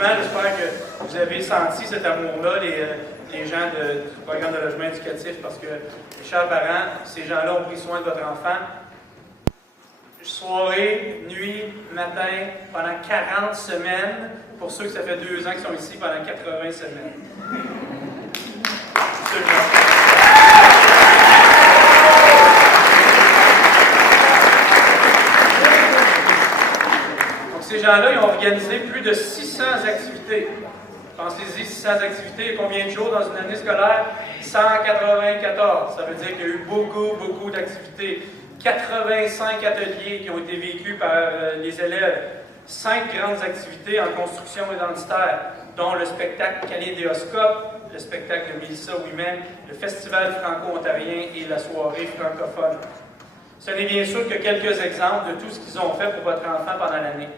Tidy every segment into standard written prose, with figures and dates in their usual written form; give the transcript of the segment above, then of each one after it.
effectivement, j'espère que vous avez senti cet amour-là, les gens du programme de logement éducatif, parce que, les chers parents, ces gens-là ont pris soin de votre enfant. Soirée, nuit, matin, pendant 40 semaines. Pour ceux que ça fait 2 ans qu'ils sont ici, pendant 80 semaines. Absolument. Donc, ces gens-là, ils ont organisé plus de 600 activités. Pensez-y, 600 activités, combien de jours dans une année scolaire? 194. Ça veut dire qu'il y a eu beaucoup d'activités. 85 ateliers qui ont été vécus par les élèves. 5 grandes activités en construction identitaire, dont le spectacle Kaléidoscope, le spectacle de Mélissa Ouimet, le festival franco-ontarien et la soirée francophone. Ce n'est bien sûr que quelques exemples de tout ce qu'ils ont fait pour votre enfant pendant l'année.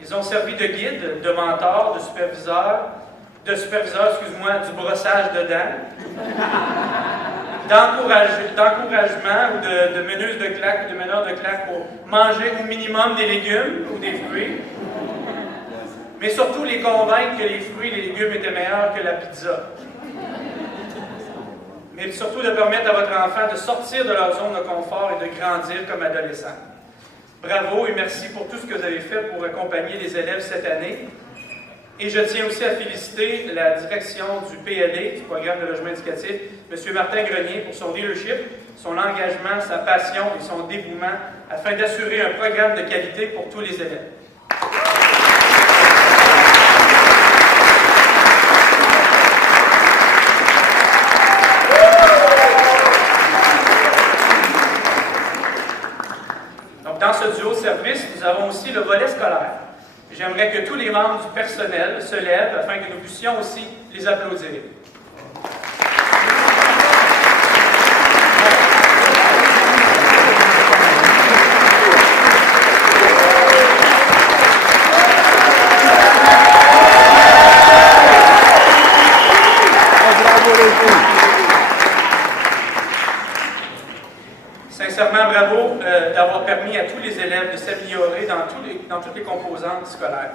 Ils ont servi de guide, de mentor, de superviseur, du brossage de dents, d'encouragement ou de meneuse de claques ou de meneur de claques pour manger au minimum des légumes ou des fruits, mais surtout les convaincre que les fruits et les légumes étaient meilleurs que la pizza. Mais surtout de permettre à votre enfant de sortir de leur zone de confort et de grandir comme adolescent. Bravo et merci pour tout ce que vous avez fait pour accompagner les élèves cette année. Et je tiens aussi à féliciter la direction du PLA, du Programme de logement éducatif, M. Martin Grenier, pour son leadership, son engagement, sa passion et son dévouement afin d'assurer un programme de qualité pour tous les élèves. Donc, dans ce duo service, nous avons aussi le volet scolaire. J'aimerais que tous les membres du personnel se lèvent afin que nous puissions aussi les applaudir. Sincèrement, bravo d'avoir permis à tous les élèves de s'améliorer dans toutes les composantes scolaires.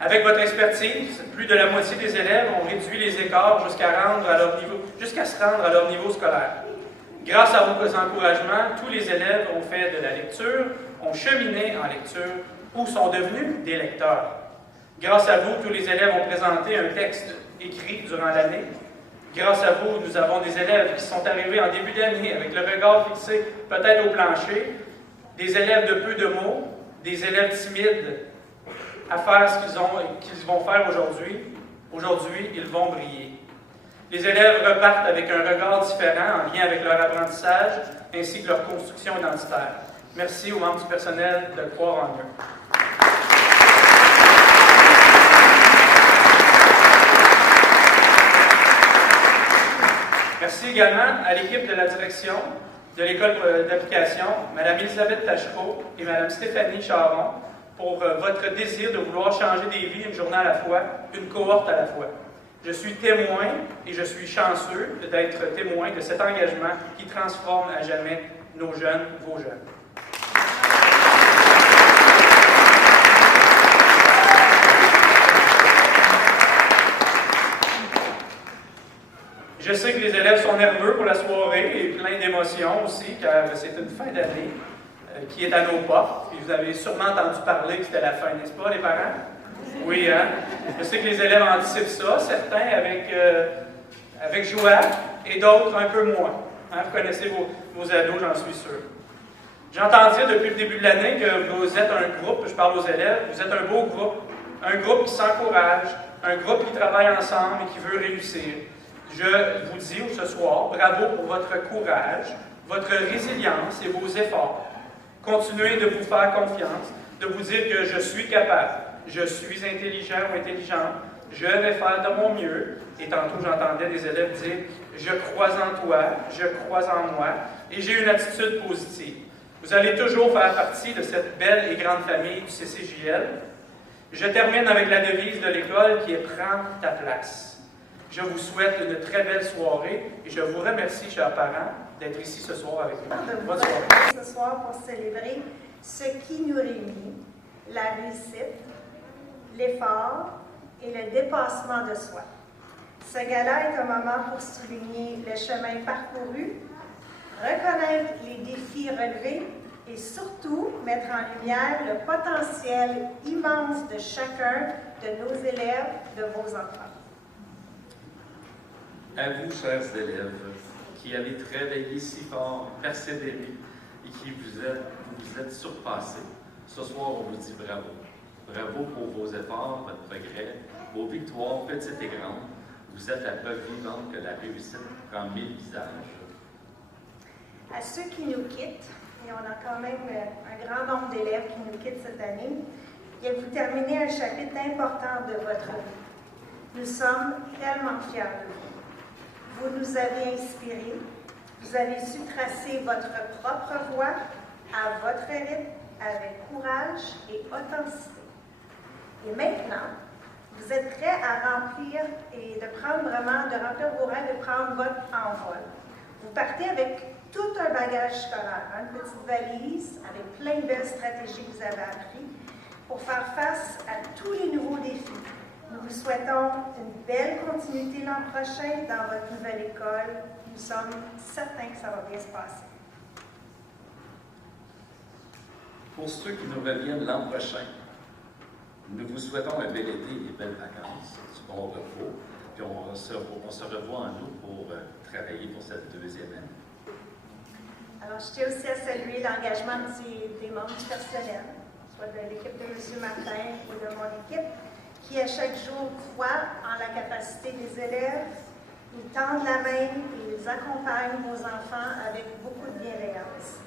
Avec votre expertise, plus de la moitié des élèves ont réduit les écarts jusqu'à se rendre à leur niveau scolaire. Grâce à vos encouragements, tous les élèves ont fait de la lecture, ont cheminé en lecture ou sont devenus des lecteurs. Grâce à vous, tous les élèves ont présenté un texte écrit durant l'année. Grâce à vous, nous avons des élèves qui sont arrivés en début d'année avec le regard fixé peut-être au plancher, des élèves de peu de mots, des élèves timides à faire ce qu'ils vont faire aujourd'hui. Aujourd'hui, ils vont briller. Les élèves repartent avec un regard différent en lien avec leur apprentissage ainsi que leur construction identitaire. Merci aux membres du personnel de croire en eux. Merci également à l'équipe de la direction de l'école d'application, Mme Elisabeth Tachereau et Mme Stéphanie Charon, pour votre désir de vouloir changer des vies une journée à la fois, une cohorte à la fois. Je suis témoin et je suis chanceux d'être témoin de cet engagement qui transforme à jamais nos jeunes, vos jeunes. Je sais que les élèves sont nerveux pour la soirée et pleins d'émotions aussi, car c'est une fin d'année qui est à nos portes. Et vous avez sûrement entendu parler que c'était la fin, n'est-ce pas, les parents? Oui, hein? Je sais que les élèves anticipent ça, certains avec joie et d'autres un peu moins. Hein? Vous connaissez vos ados, j'en suis sûr. J'entends dire depuis le début de l'année que vous êtes un groupe, je parle aux élèves, vous êtes un beau groupe, un groupe qui s'encourage, un groupe qui travaille ensemble et qui veut réussir. Je vous dis ce soir, bravo pour votre courage, votre résilience et vos efforts. Continuez de vous faire confiance, de vous dire que je suis capable, je suis intelligent ou intelligente, je vais faire de mon mieux. Et tantôt, j'entendais des élèves dire « Je crois en toi, je crois en moi » et j'ai une attitude positive. Vous allez toujours faire partie de cette belle et grande famille du CCJL. Je termine avec la devise de l'école qui est « Prends ta place ». Je vous souhaite une très belle soirée et je vous remercie, chers parents, d'être ici ce soir avec nous. Bonne soirée. Ce soir pour célébrer ce qui nous réunit, la réussite, l'effort et le dépassement de soi. Ce gala est un moment pour souligner le chemin parcouru, reconnaître les défis relevés et surtout mettre en lumière le potentiel immense de chacun de nos élèves, de vos enfants. À vous, chers élèves, qui avez travaillé si fort, persévéré et qui vous êtes surpassés, ce soir, on vous dit bravo. Bravo pour vos efforts, votre progrès, vos victoires petites et grandes. Vous êtes la preuve vivante que la réussite prend 1000 visages. À ceux qui nous quittent, et on a quand même un grand nombre d'élèves qui nous quittent cette année, et vous terminez un chapitre important de votre vie. Nous sommes tellement fiers de vous. Vous nous avez inspirés, vous avez su tracer votre propre voie à votre rythme, avec courage et authenticité. Et maintenant, vous êtes prêts à remplir et de remplir vos rêves, de prendre votre envol. Vous partez avec tout un bagage scolaire, une petite valise avec plein de belles stratégies que vous avez apprises pour faire face à tous les nouveaux défis. Nous vous souhaitons une belle continuité l'an prochain dans votre nouvelle école. Nous sommes certains que ça va bien se passer. Pour ceux qui nous reviennent l'an prochain, nous vous souhaitons un bel été et des belles vacances, du bon repos, puis on se revoit en août pour travailler pour cette deuxième année. Alors, je tiens aussi à saluer l'engagement des membres du personnel, soit de l'équipe de M. Martin ou de mon équipe, qui à chaque jour croient en la capacité des élèves, ils tendent la main et ils accompagnent vos enfants avec beaucoup de bienveillance.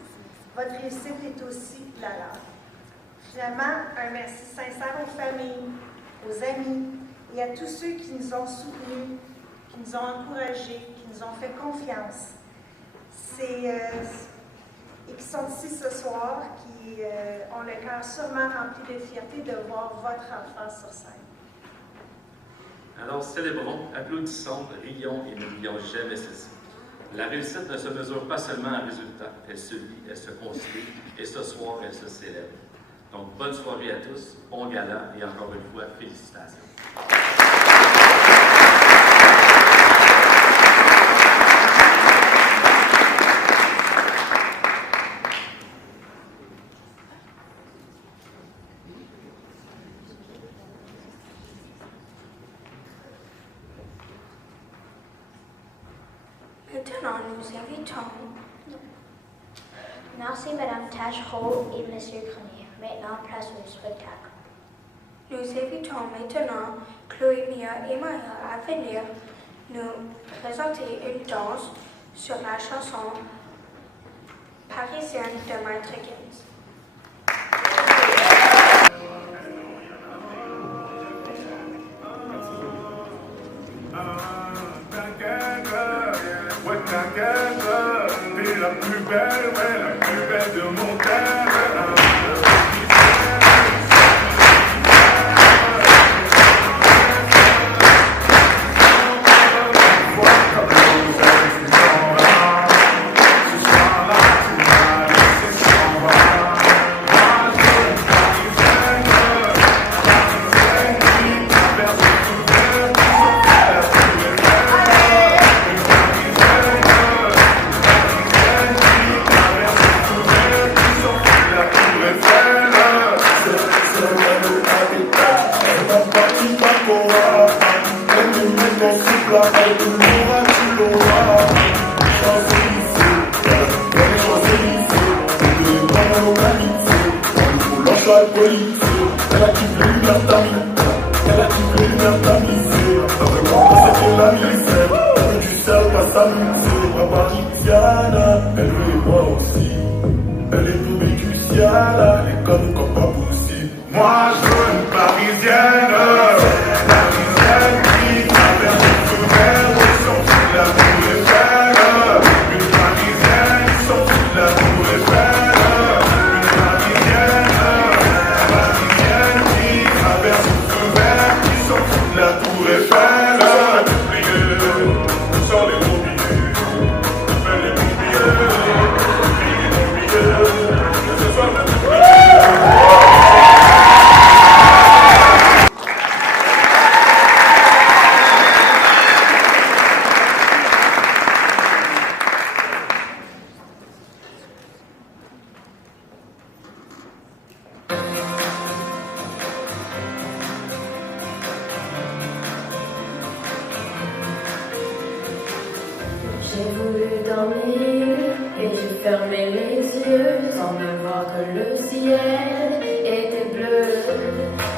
Votre réussite est aussi la leur. Finalement, un merci sincère aux familles, aux amis et à tous ceux qui nous ont soutenus, qui nous ont encouragés, qui nous ont fait confiance. Et qui sont ici ce soir, qui ont le cœur sûrement rempli de fierté de voir votre enfant sur scène. Alors célébrons, applaudissons, rions et n'oublions jamais ceci. La réussite ne se mesure pas seulement en résultat, elle se vit, elle se construit, et ce soir, elle se célèbre. Donc, bonne soirée à tous, bon gala, et encore une fois, félicitations. Maintenant, nous invitons. Merci Madame Tachereau et Monsieur Grenier. Maintenant, place au spectacle. Nous invitons maintenant Chloé, Mia et Maya à venir nous présenter une danse sur la chanson parisienne de Maître Gims. T'es la plus belle, ouais, la plus belle de mon terre. Moi je veux une parisienne, qui traverse le feu vert, sortie de la tour Eiffel. Une parisienne qui sortie de la tour Eiffel. Une parisienne qui traverse le feu vert, qui sortie de la tour Eiffel. Plié sur les gros billets. J'ai voulu dormir et j'ai fermé les yeux sans ne voir que le ciel était bleu.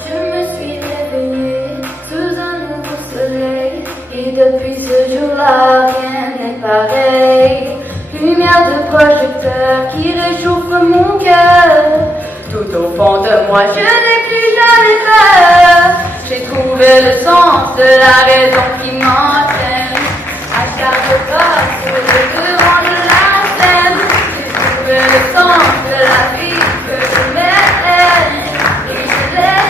Je me suis réveillée sous un nouveau soleil et depuis ce jour-là rien n'est pareil. Lumière de projecteur qui réchauffe mon cœur. Tout au fond de moi je n'ai plus jamais peur. J'ai trouvé le sens de la raison qui m'entraîne. À chaque pas sur le devant de la scène, j'ai trouvé le sens de la vie que je mène. Et je l'ai.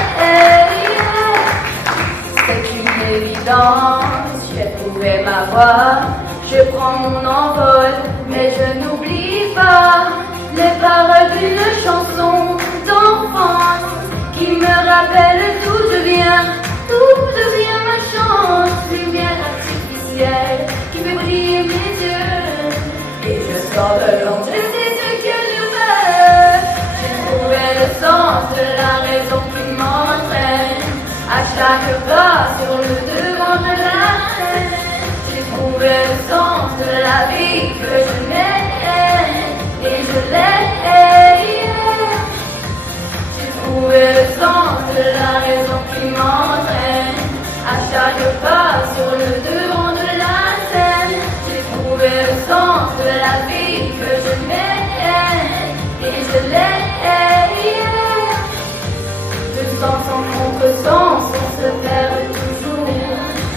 C'est une évidence, j'ai trouvé ma voie. Je prends mon envol, mais je n'oublie pas les paroles d'une chanson d'enfance qui me rappelle tout devient ma chance. Lumière artificielle qui fait briller mes yeux et je sors de l'ombre, je sais ce que je veux. J'ai trouvé le sens de la raison qui m'entraîne. À chaque pas sur le devant de la scène, j'ai trouvé le sens de la vie que je mène et je l'ai. J'ai trouvé le sens de la raison qui m'entraîne. À chaque pas sur le devant de la scène, j'ai trouvé le sens de la vie que je mène et je l'ai. Le sens sans contresens, on se perd toujours.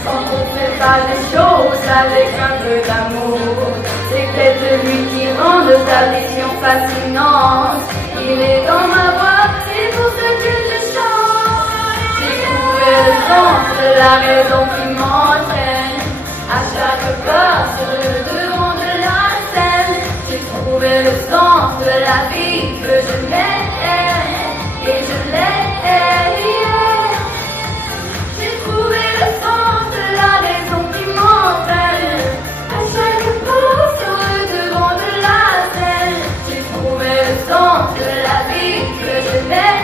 Quand on fait pas les choses avec un peu d'amour, c'est peut-être lui qui rend ta vision fascinante. Il est dans ma voix, c'est pour ça que je chante. J'ai trouvé le sens de la raison qui m'entraîne. À chaque pas sur le devant de la scène, j'ai trouvé le sens de la vie que je mène et je l'ai. J'ai trouvé le sens de la raison qui m'entraîne. À chaque pas sur le devant de la scène, j'ai trouvé le sens de la vie que je mène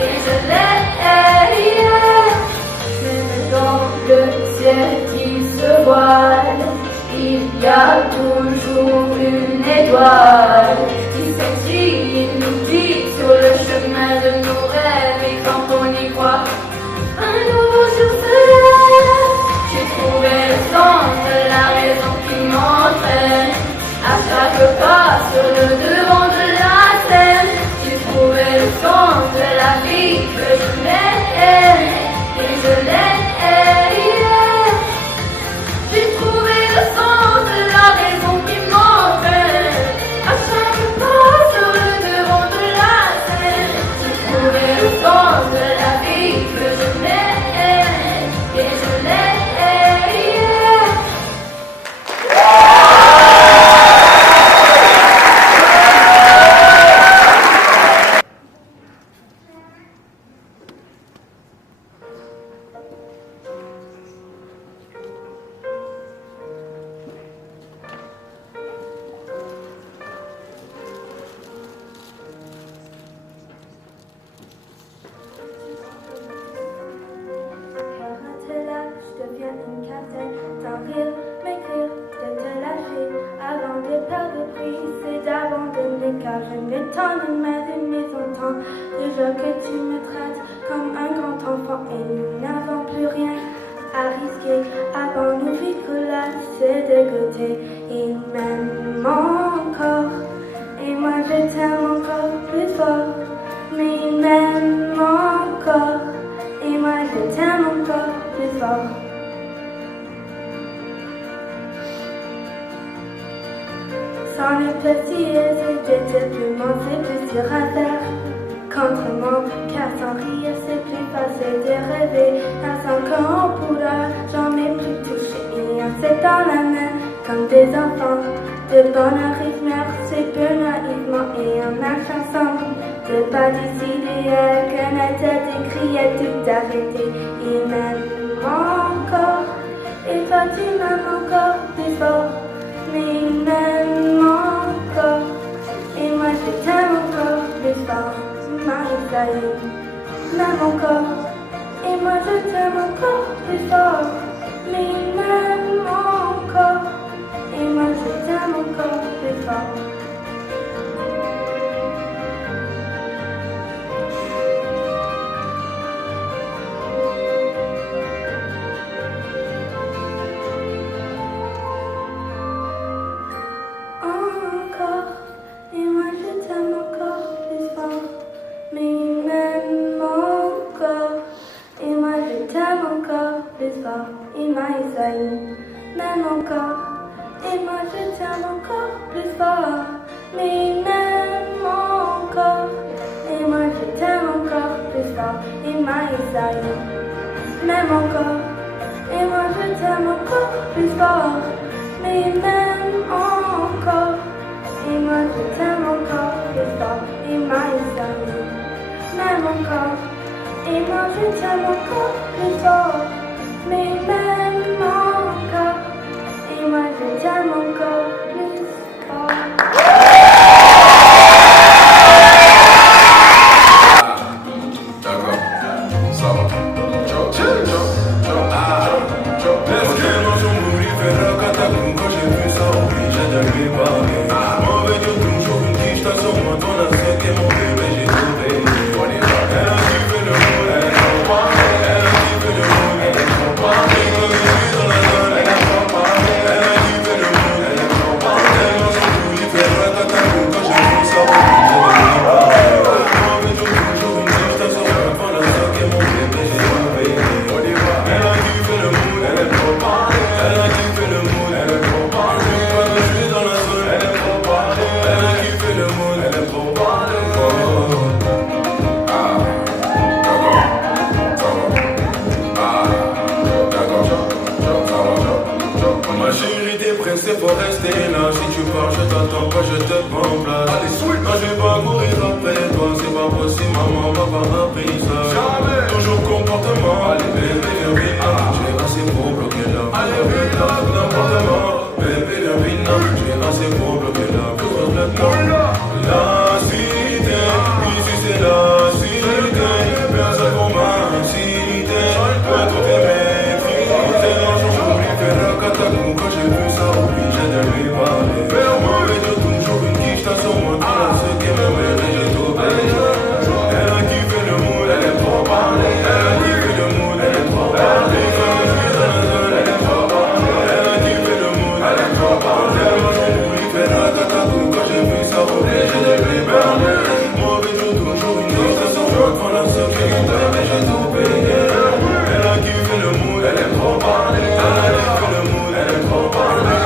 et je l'ai. Même dans le ciel qui se voile, il y a toujours une étoile qui s'exile et nous guide sur le chemin de nos rêves. Et quand on y croit, un nouveau jour se lève. J'ai trouvé le sens de la raison qui m'entraîne. À chaque pas sur le devant de la scène, j'ai trouvé le sens de la vie que je mène et je l'ai. J'ai trouvé le sens de la raison qui m'entraîne. À chaque pas sur le devant de la scène, j'ai trouvé le sens de la vie que je mène et je l'ai. Sans les petits c'est simplement c'est plus dur à faire. Contrairement, car sans rire c'est plus facile de rêver. À 5 ans on pourra jamais plus toucher. Et on s'est dans la main comme des enfants. De bonheur ils merci peu naïvement et on marche ensemble. De pas décider qu'un tête écrit à tout arrêter. Il m'aime encore et toi tu m'aimes encore plus fort. Mais il m'aime encore et moi je t'aime encore plus fort. Marie-Saïd m'aime encore et moi je t'aime encore plus fort. Mais il m'aime encore encore. Et moi je t'aime encore plus fort. Mais même encore. Et moi je t'aime encore plus fort. Et moi même encore. Et moi je t'aime encore plus fort. Mais même encore. Et moi je t'aime encore plus fort. Et moi même encore. Et moi je t'aime encore plus fort. Mais même encore. Et moi je t'aime encore plus fort. Faut rester là, si tu pars je t'attends pas, je te prends en place. Non je vais pas courir après toi, c'est pas possible, maman m'a pas appris ça. Jamais. Toujours comportement, allez bébé viens, j'ai assez pour bloquer la vie. Allez vite là, comportement, bébé viens, j'ai assez pour bloquer la vie. La cité, ici c'est la cité, personne pour ma cité, toi tout est maîtrisé, non j'oublie faire la catacombe quand j'ai vu ça. De lui parler. Vers moi, mais de toujours une quiche, t'as sur moi, t'as ce qui me met, mais j'ai tout payé. Elle a kiffé le mood, elle est trop parlée. Elle a kiffé le mood, elle est trop parlée. Quand je suis dans la zone, elle est trop parlée. Elle a kiffé le mood, elle est trop parlée. Moi, j'ai voulu faire la catacombe quand j'ai vu ça, obligé de lui parler. Moi, mais de toujours une quiche, t'as sur moi, t'as ce qui me met, mais j'ai tout payé. Elle a kiffé le mood, elle est trop parlée. Elle a kiffé le mood, elle est trop parlée.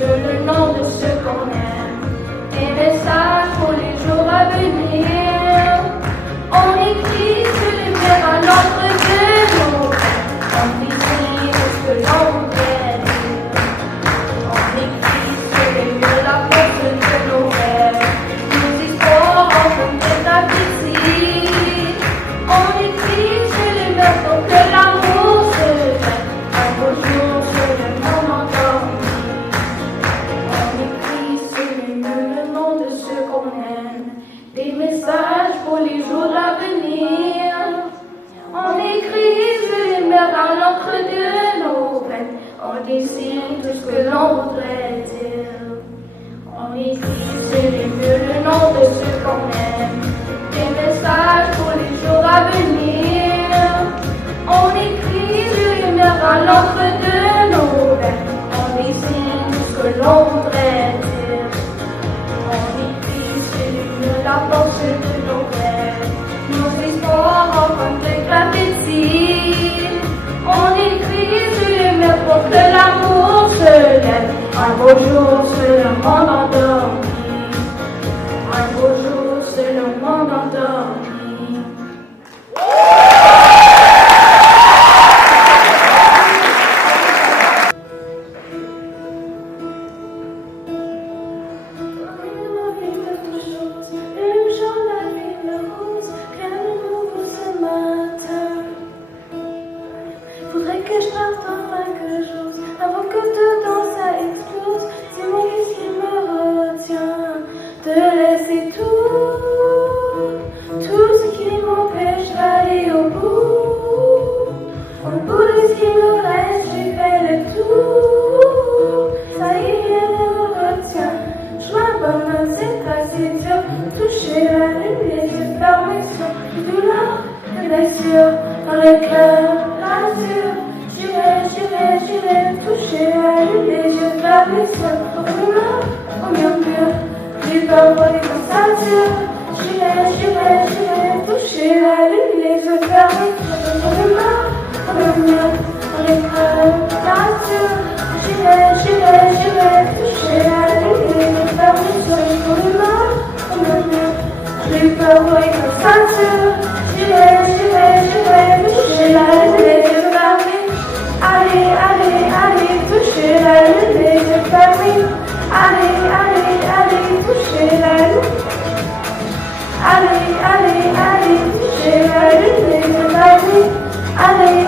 mieux le nom de ce qu'on aime. Des messages pour les jours à venir. On écrit sur les murs à l'ombre de nos rêves. On dessine ce que l'on voudrait dire. On écrit sur les murs la porte de nos rêves. Nos histoires en comme des appétits. On écrit sur les murs pour que l'amour se lève. Un beau jour sur le monde endormi. On écrit sur les murs le nom de ce qu'on aime. Des messages pour les jours à venir. On écrit sur les murs à l'encre de nos peines. On dessine tout ce que l'on voudrait dire. On écrit sur les murs le nom de ce qu'on aime. Des messages pour les jours à venir. On écrit sur les murs à l'encre de nos peines. On dessine tout ce que l'on voudrait dire. On écrit sur les murs la force de nos rêves. Nos histoires en comme des graffitis. On écrit sur les murs pour que l'amour se lève. Un beau jour sur le monde endormi. Un beau jour sur le monde endormi. Faudrait que je parte enfin quelque chose avant que dedans ça explose. Dis-moi qu'est-ce qui me retient de laisser tout ce qui m'empêche d'aller au bout. Au bout de ce qui me reste, j'ai fait le tour. Ça y est, rien ne me retient. Je m'abandonne, c'est pas si dur. Toucher la lune, les yeux fermés sur douleur, des blessures dans le cœur. J'irai toucher la lune, les yeux fermés sur au murmure, du pauvre des constatures. J'irai toucher la lune, les yeux fermés sur au murmure, dans les creux de la nature. J'irai toucher la lune, les yeux fermés sur au murmure, du pauvre des constatures. J'irai toucher la lune, les yeux fermés. Allez, toucher la lune, les yeux fermés. Allez, toucher la lune. Allez, toucher la lune, les yeux fermés. Allez,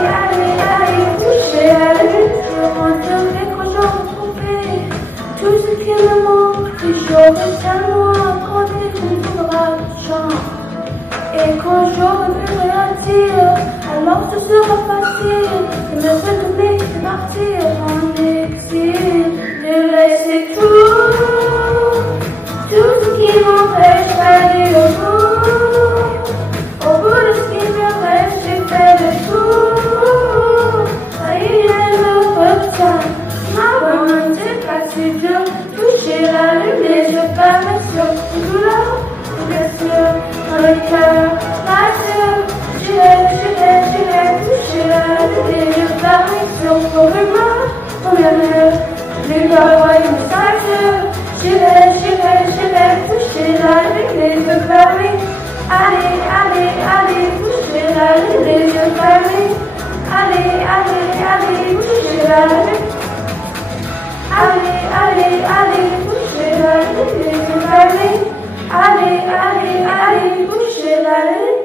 toucher la lune. Je rentrerai quand j'aurai trouvé tout ce qui me manque. Et j'aurai tellement emprunté qu'il faudra que je chante. Et quand j'aurai plus rien à dire, alors ce sera facile de me retourner et partir en exil. De laisser tout ce qui m'empêche d'aller au bout. Au bout de ce qui me reste, j'ai fait le tour. Ça y est, elle me retient. M'abandonne, c'est pas si dur. Toucher la lune, les yeux fermés sur une douleur, une blessure dans le cœur, nature. J'irai toucher la lune, les yeux fermés sur ton humeur, ton murmure, les parois et mes satures. J'irai toucher la lune, les yeux fermés. Allez, toucher la lune, les yeux fermés. Allez, toucher la lune. Allez, toucher la lune, les yeux fermés. Allez, toucher la lune.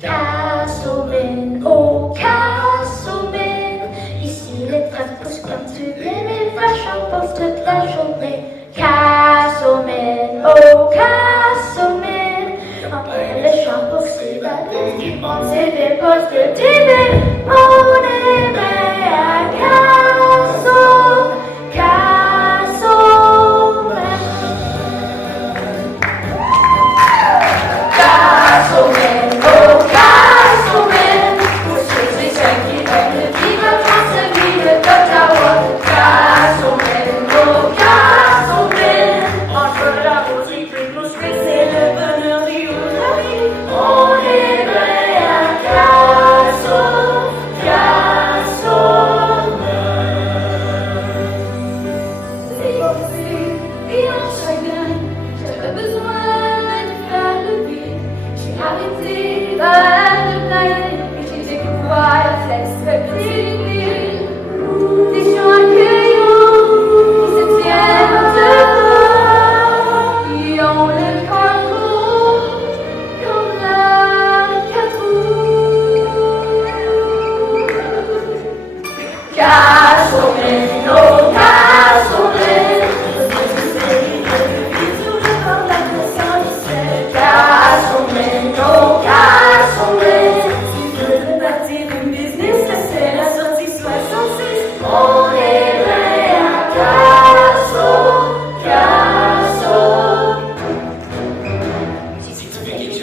Castleman, oh Castleman, ici les trains poussent comme tu veux, les vaches en pauvre toute la journée. Castleman, oh Castleman, après le champ pour s'évader, c'est des postes de TV, on est prêt à Castleman. Castleman, oh Castleman, pour ceux et celles qui veulent vivre dans ce ville d'Ottawa. Castleman, oh Castleman, entre la rose et le blue, c'est le bonheur du haut.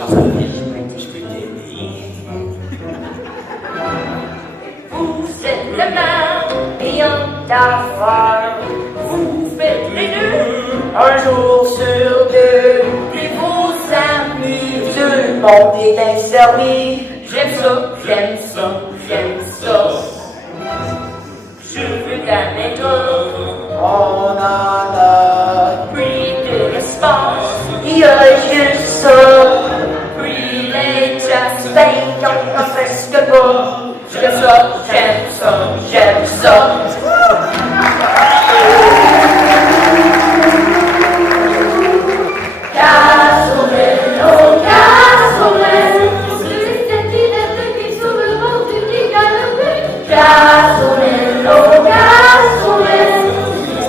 pense que je peux t'aimer. Vous êtes le meilleur d'avoir. Vous faites les deux, un jour sur deux. Puis vous amusez, tout le monde est inservi. J'aime ça, j'aime ça, j'aime ça. Je veux d'anecdotes, on en a pris de l'espace. Il y a juste ça, puis les jazz bands, on fait ce que bon. J'aime ça, j'aime ça, j'aime ça. Gasoline, oh gasoline. Gasoline, oh gasoline.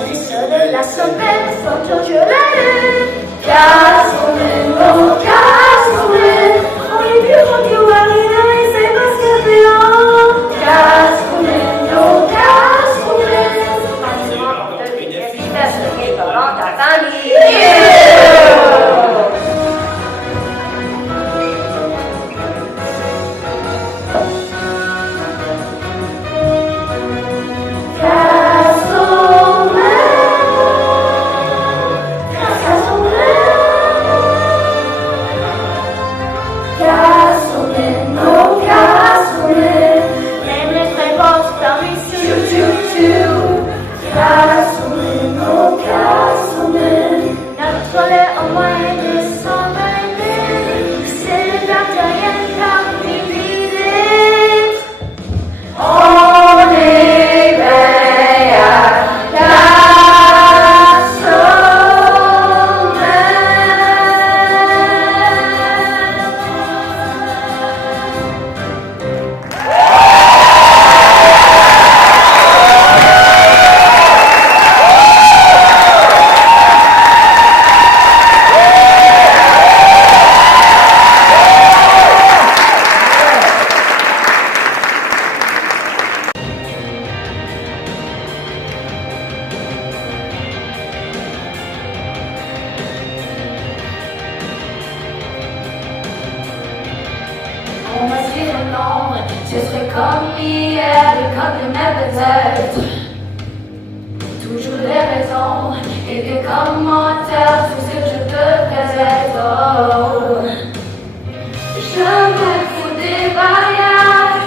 Les sœurs de la semaine sont toujours là. Gasoline, oh gasoline. On est plus grand que Warina et c'est parce que c'est long. Gasoline, oh gasoline. Maintenant, on devient efficace et dans ta famille. Ce serait comme hier, comme demain peut-être. Toujours des raisons et des commentaires, tout ce que je te présente. Oh. Je me fous des barrières,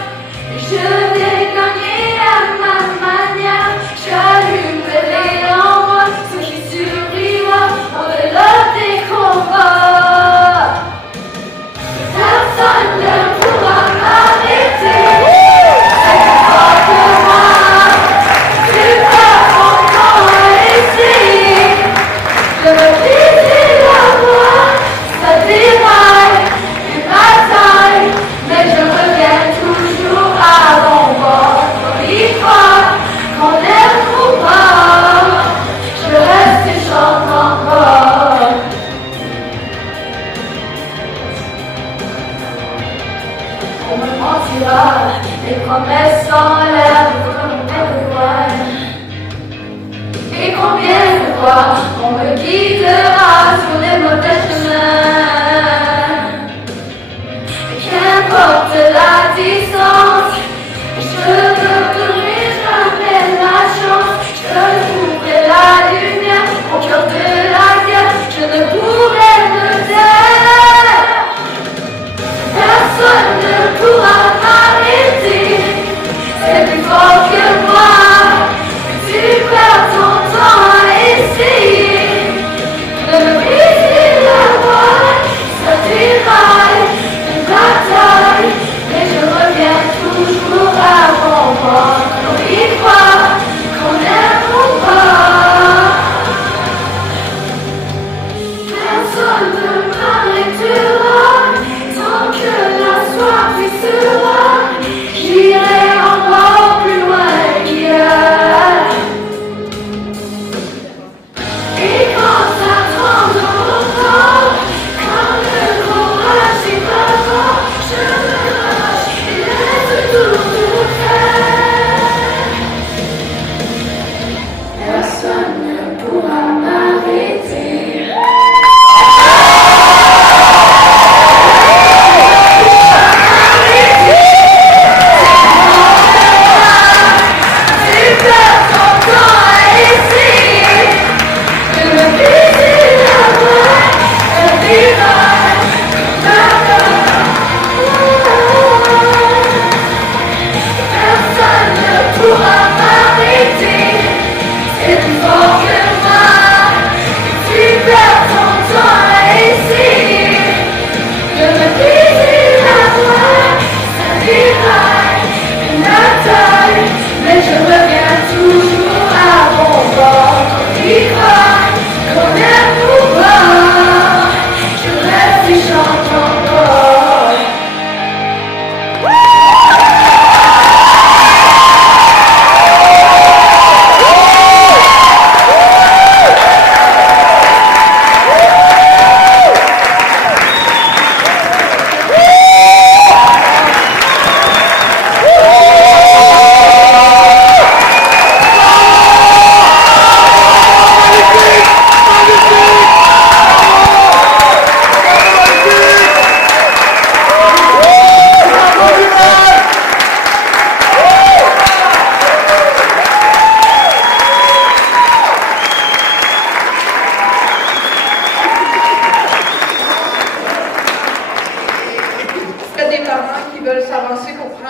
je vais gagner à ma manière. J'allumerai les lampes, ce qui survivra au-delà des combats. Personne ne pourra m'arrêter. C'est plus fort que moi. Tu vas encore essayer de me briser la voie. Ça déraille, une bataille, mais je reviens toujours à mon bord. Pour y croire, qu'on aime ou pas, je reste et chante encore. On me mentira, les promesses sans l'air, combien de fois, et combien de fois on me guidera sur les mauvais chemins. Qu'importe la distance, je ne donnerai jamais la chance, je trouverai la lumière au cœur de la guerre, je ne pourrai me taire. Personne ne pourra m'arrêter, c'est plus fort que moi. Tu perds ton temps à essayer de me briser la voie.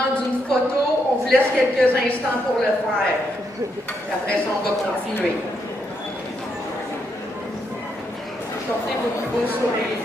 prendre une photo. On vous laisse quelques instants pour le faire. Après ça, on va continuer. Portez vos plus beaux sourires.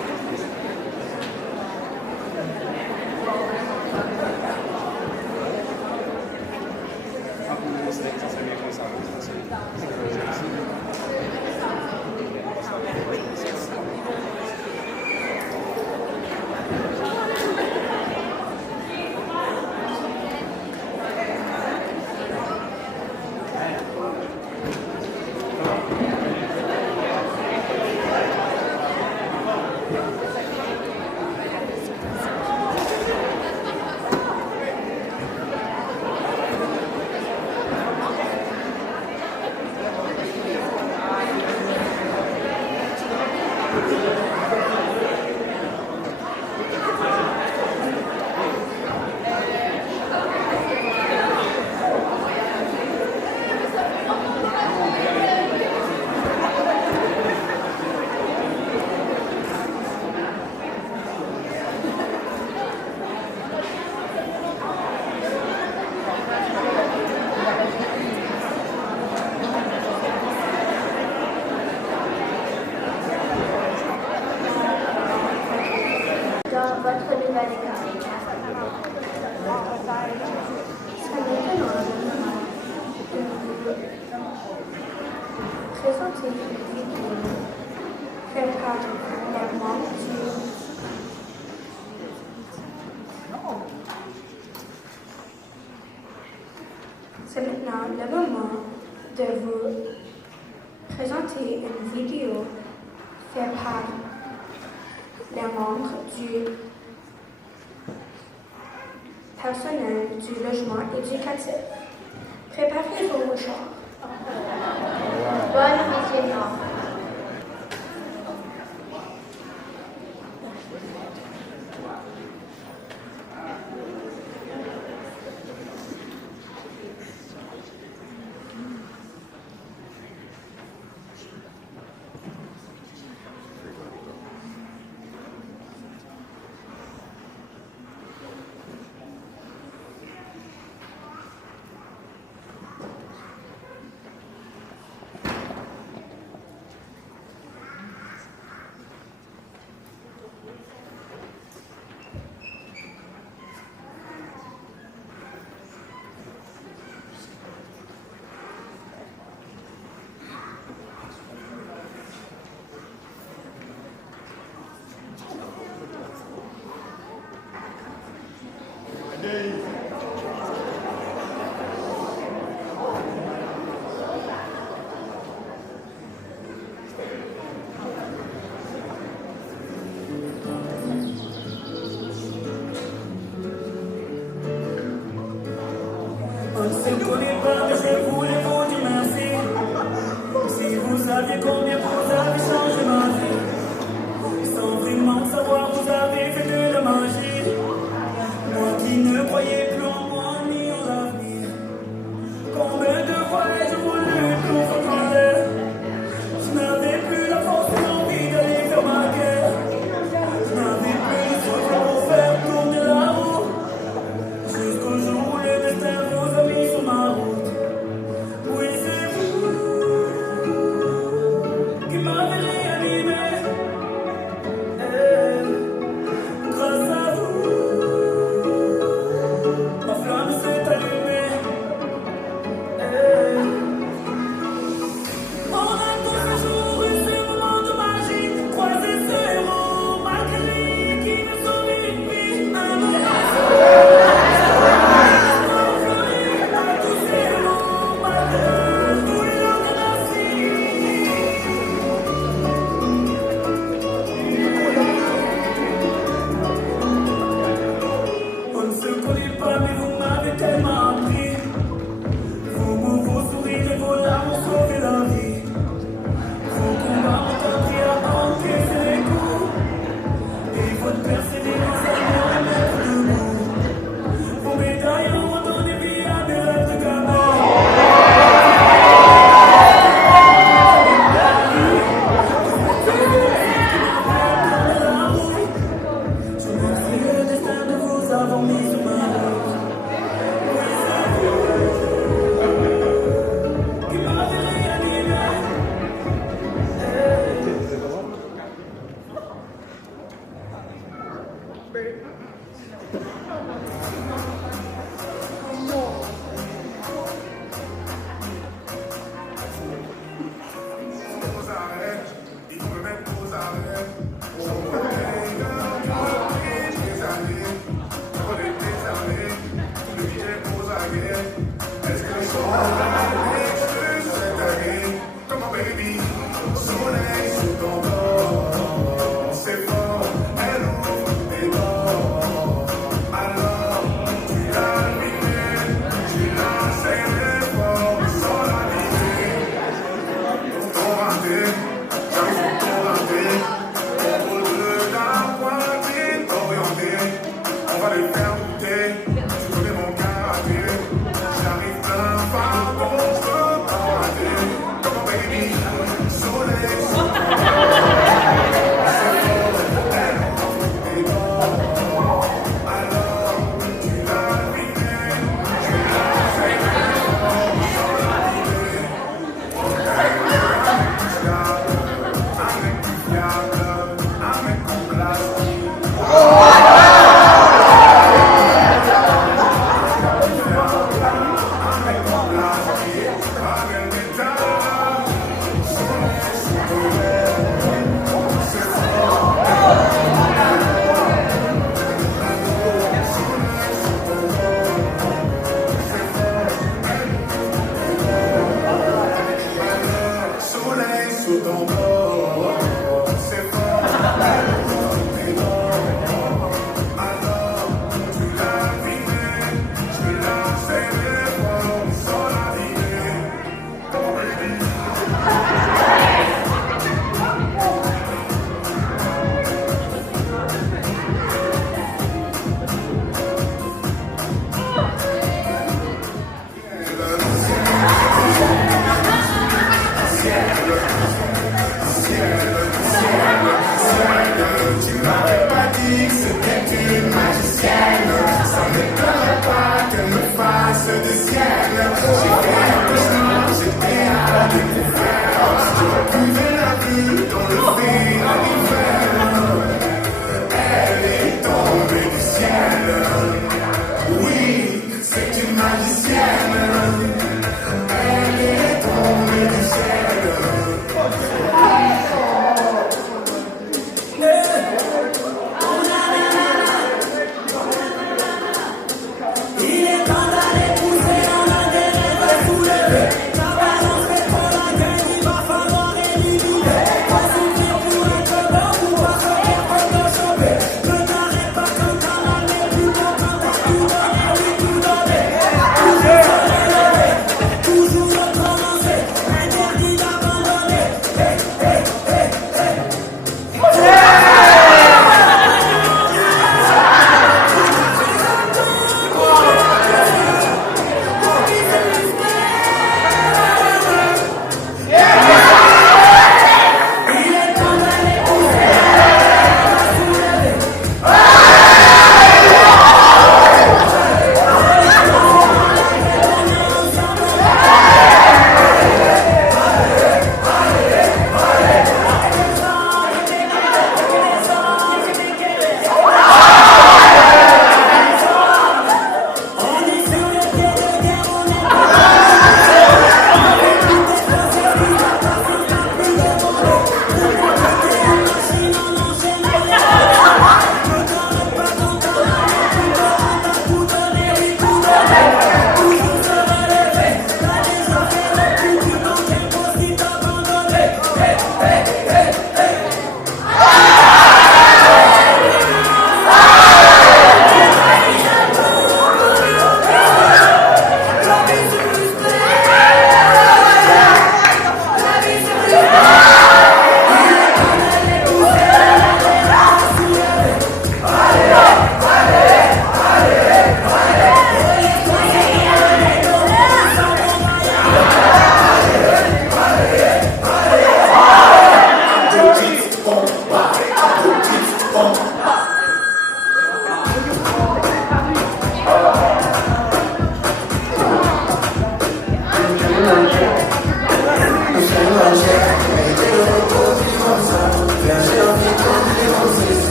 Dans votre nouvelle école. C'est maintenant le moment de vous présenter une vidéo faite par les membres du C'est maintenant le moment de vous présenter une vidéo faite par les membres du personnel du logement éducatif. Préparez vos mouchoirs. Bonne visionnant. On ne se connaît pas, mais je voulais vous dire merci. Si vous saviez combien vous avez changé ma vie, sans vraiment savoir, vous avez fait de la magie. Moi qui ne croyais plus en moi ni en l'avenir. Combien de fois ai-je voulu tout recommencer? Je n'avais plus la force et l'envie d'aller faire ma guerre. Je n'avais plus le souffle pour faire tourner la roue. Jusqu'au jour où le destin vous a mis sur ma route. Oui, c'est vous qui m'avez Oh!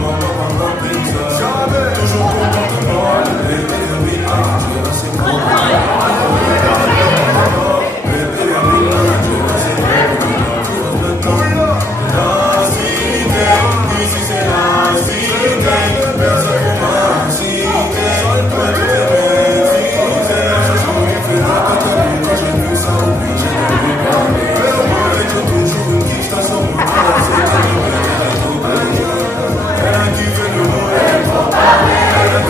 maman m'a pas appris ça. Toujours comportement, bébé, oui, ah, tu es assez gros. Bébé, oui, ah, tu es assez gros. Tu restes le temps. La cité, ici c'est la cité. Personne ne m'a cité. Seul peut te je j'aurais fait la totale. Quand j'ai vu ça, oublie, j'ai voulu parler. Mais moi, j'ai toujours une quiche, t'as son mot, c'est que elle a kiffé le mot, elle est trop parlée.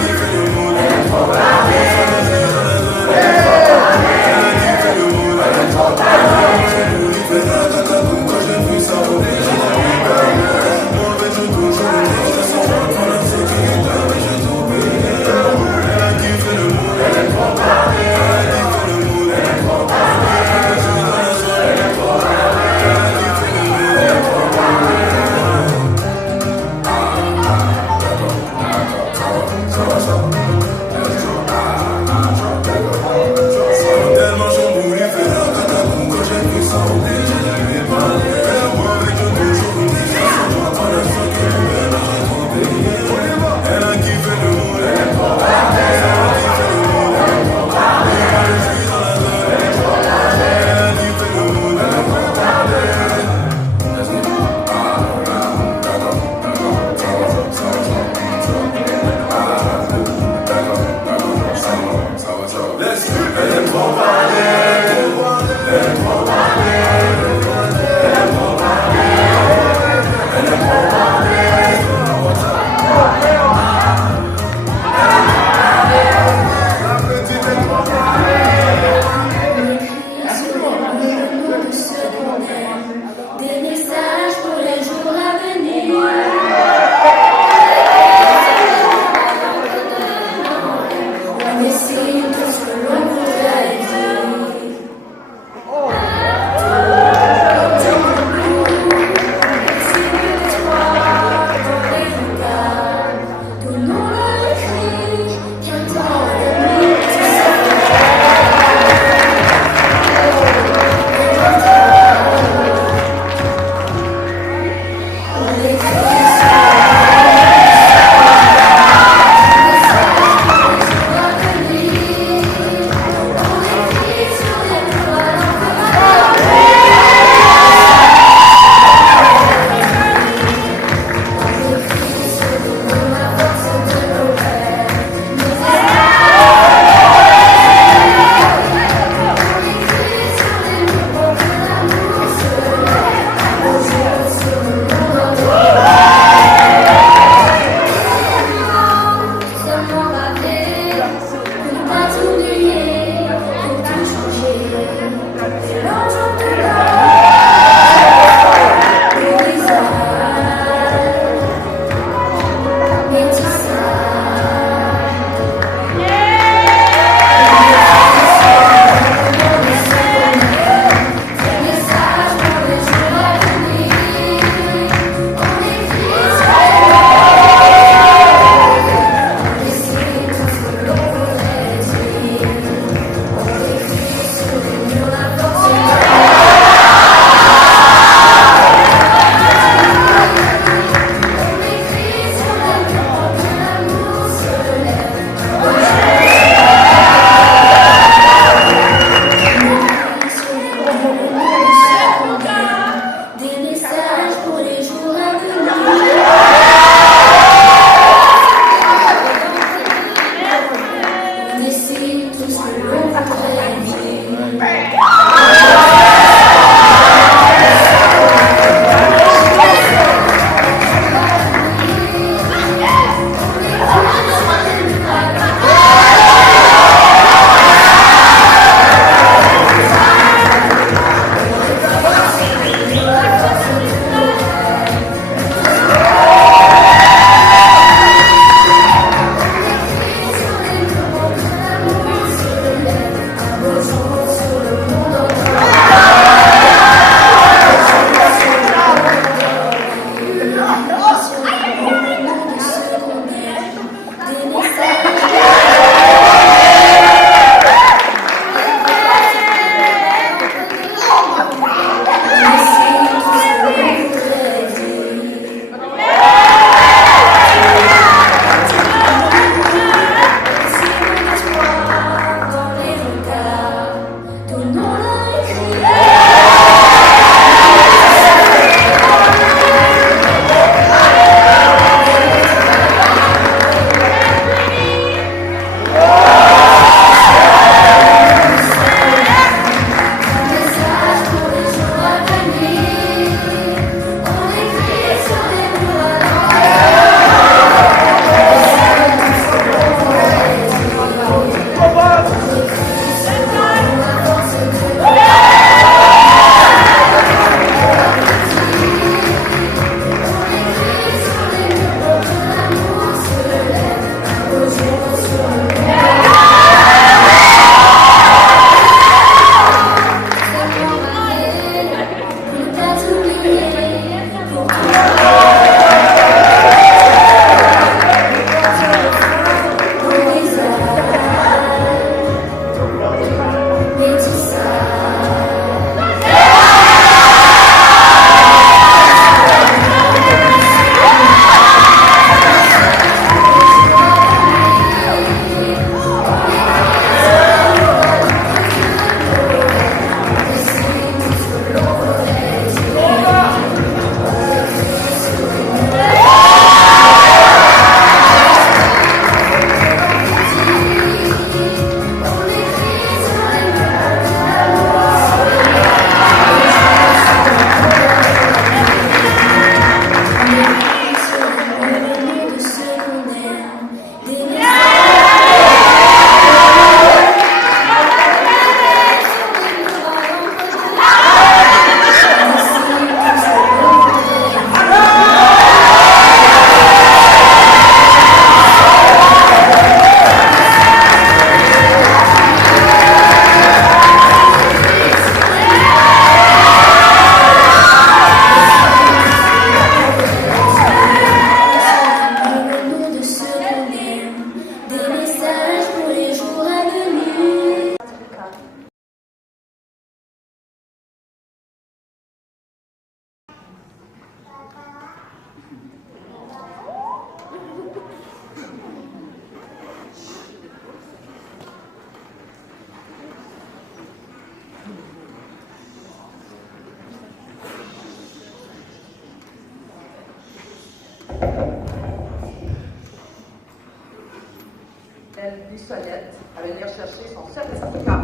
Bissonnette à venir chercher son certificat.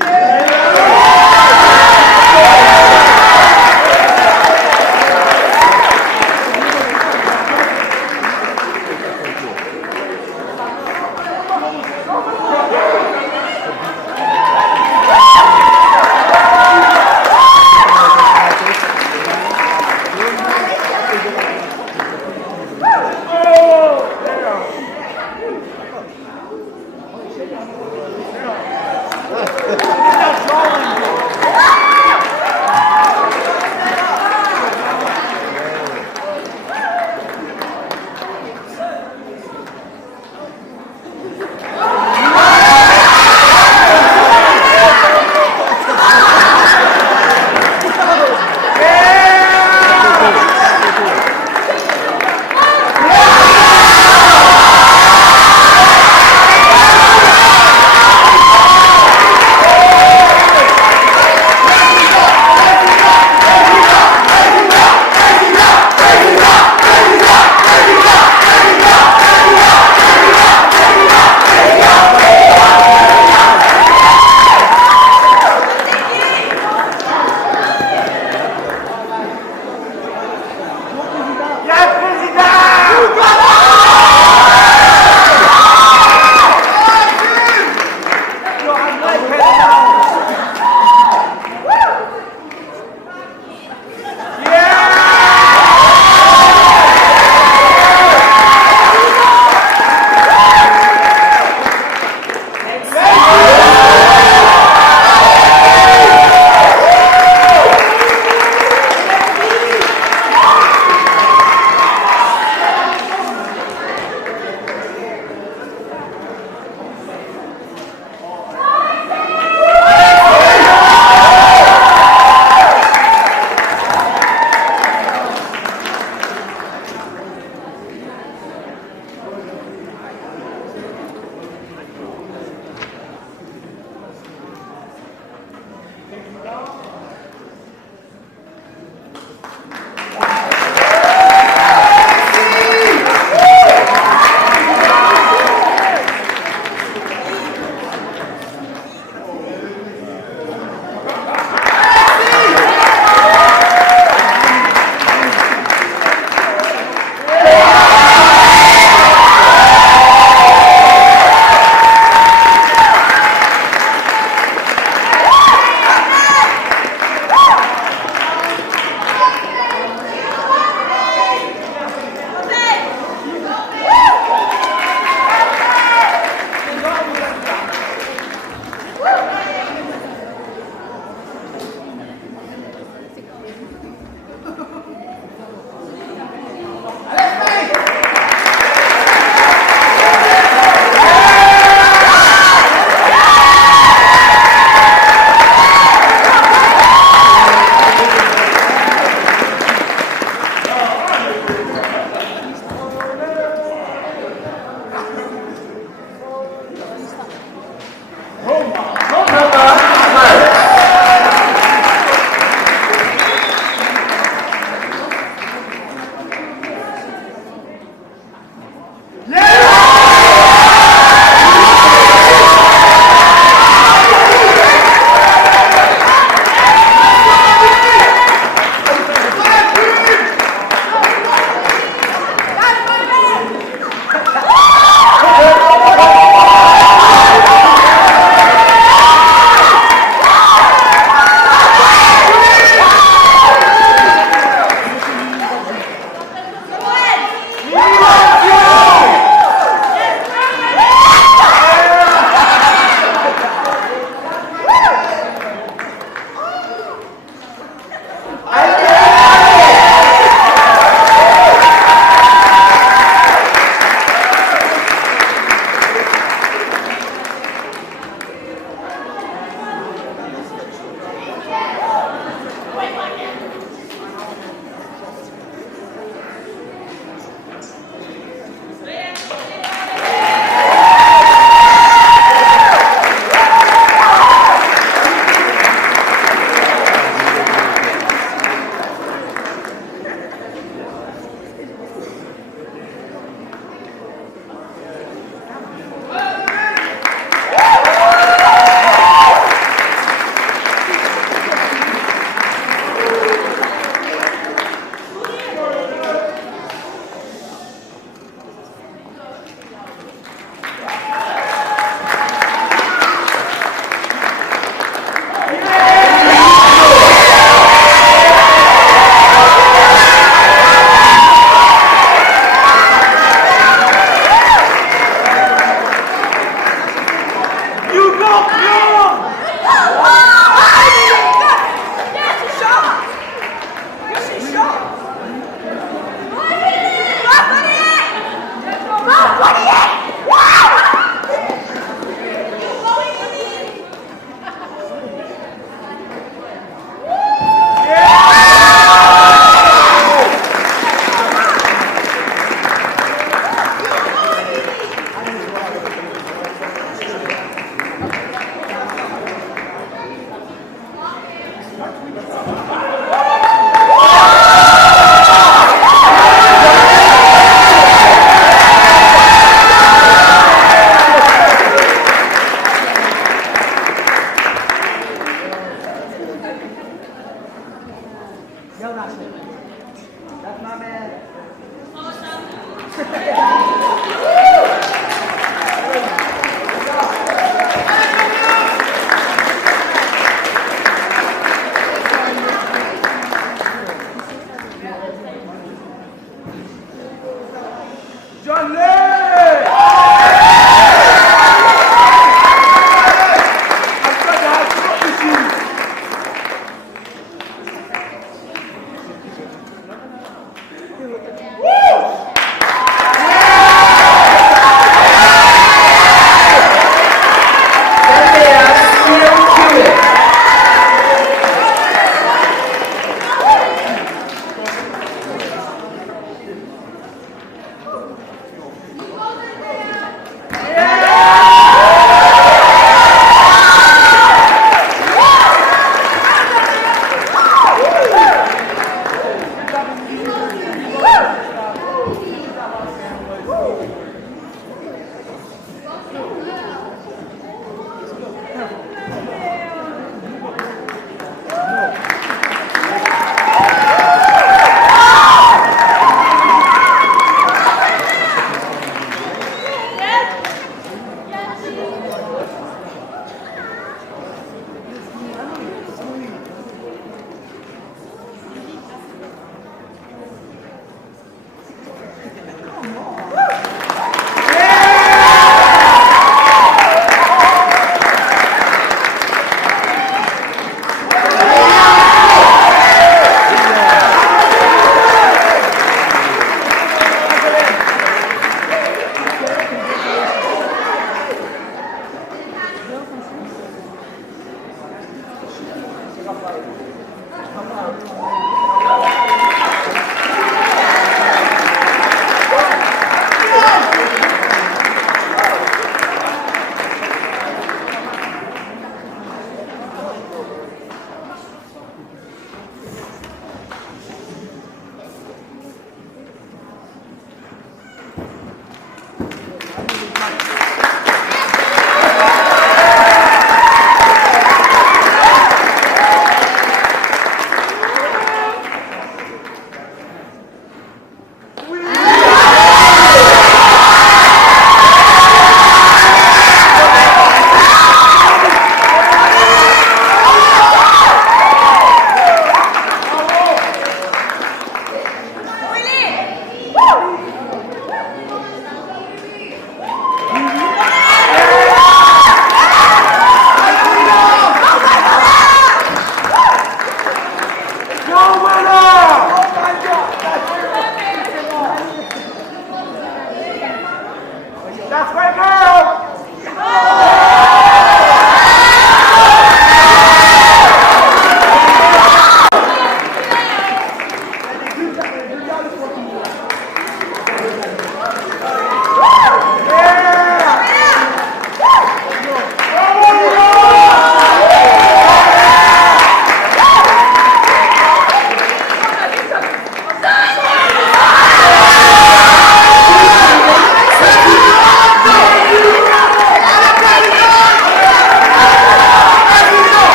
Yeah.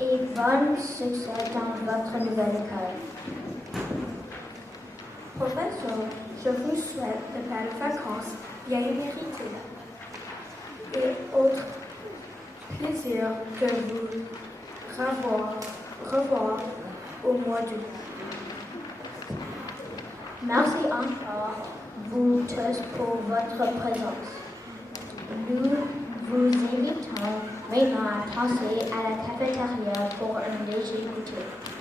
et bon succès dans votre nouvelle école. Professeur, je vous souhaite de belles vacances bien méritées et autre plaisir de vous revoir au mois d'août. Merci encore, vous tous, pour votre présence. Nous vous invitons maintenant à passer à la cafétéria pour un léger goûter.